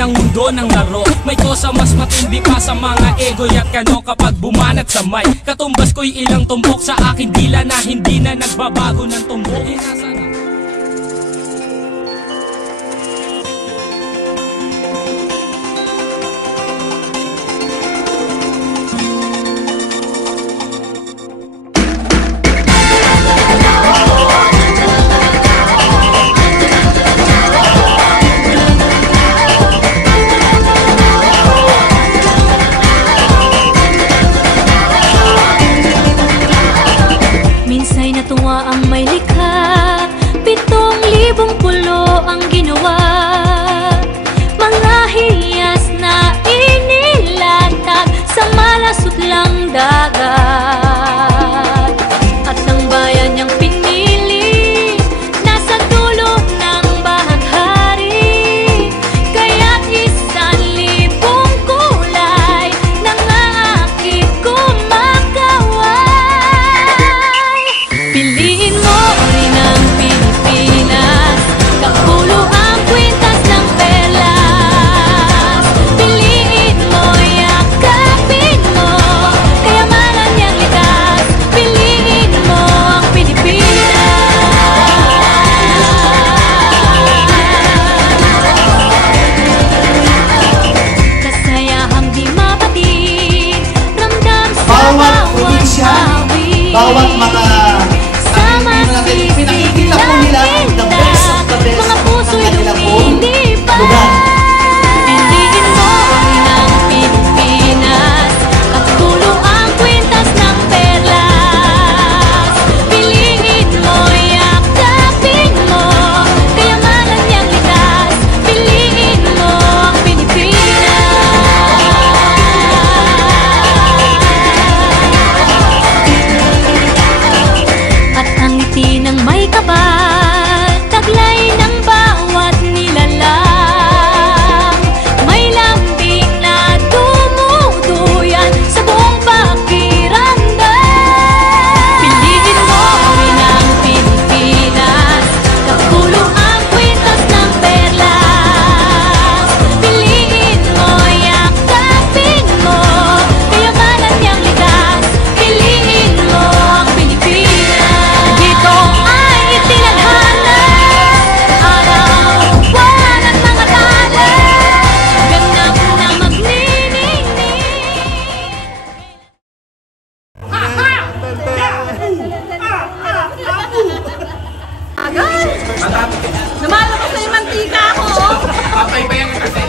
ng mundo ng laro. May kosa mas matindi pa sa mga ego'y at kano kapag bumanat sa mic. Katumbas ko'y ilang tumbok sa aking dila na hindi na nagbabago ng tumbok. Minsa'y natuwa ang may likha, 7,000 pulo ang ginawa. Mga hiyas na inilatag sa malasot lang dagat. At ang bayan niyang pinili nasa dulo ng bahaghari. Kaya't 1,000 kulay nangangakit kumakaway. Piliin mo rin ang Pilipinas, kapulo ang kwintas ng perlas. Piliin mo, yakapin mo, kayamanan niyang likas. Piliin mo ang Pilipinas. Kasayahang di mapatid, ramdam sa Bawat bawat probinsya, awit. bawat mga pinakikita po nila the best of the best mga puso'y ng kanila po lumilipad. lugar. Piliin mo ang Pilipinas, kapulo ang kwintas ng perlas. Piliin mo, yakapin mo, kayamanan niyang likas. Piliin mo ang Pilipinas. At ang ngiti ng may kapal, taglay ng bawat nilalang. May lambing na dumuduyan sa buong pakiramdam. Piliin mo rin ang Pilipinas, kapulo ang kwintas ng perlas. Piliin mo, yakapin mo, kayamanan niyang likas. Piliin mo ang Pilipinas. Dito ay itinadhana, araw-buwan at mga tala, ganap na magniningning. Lumalabas na yung mantika ko! Papay pa yung kasi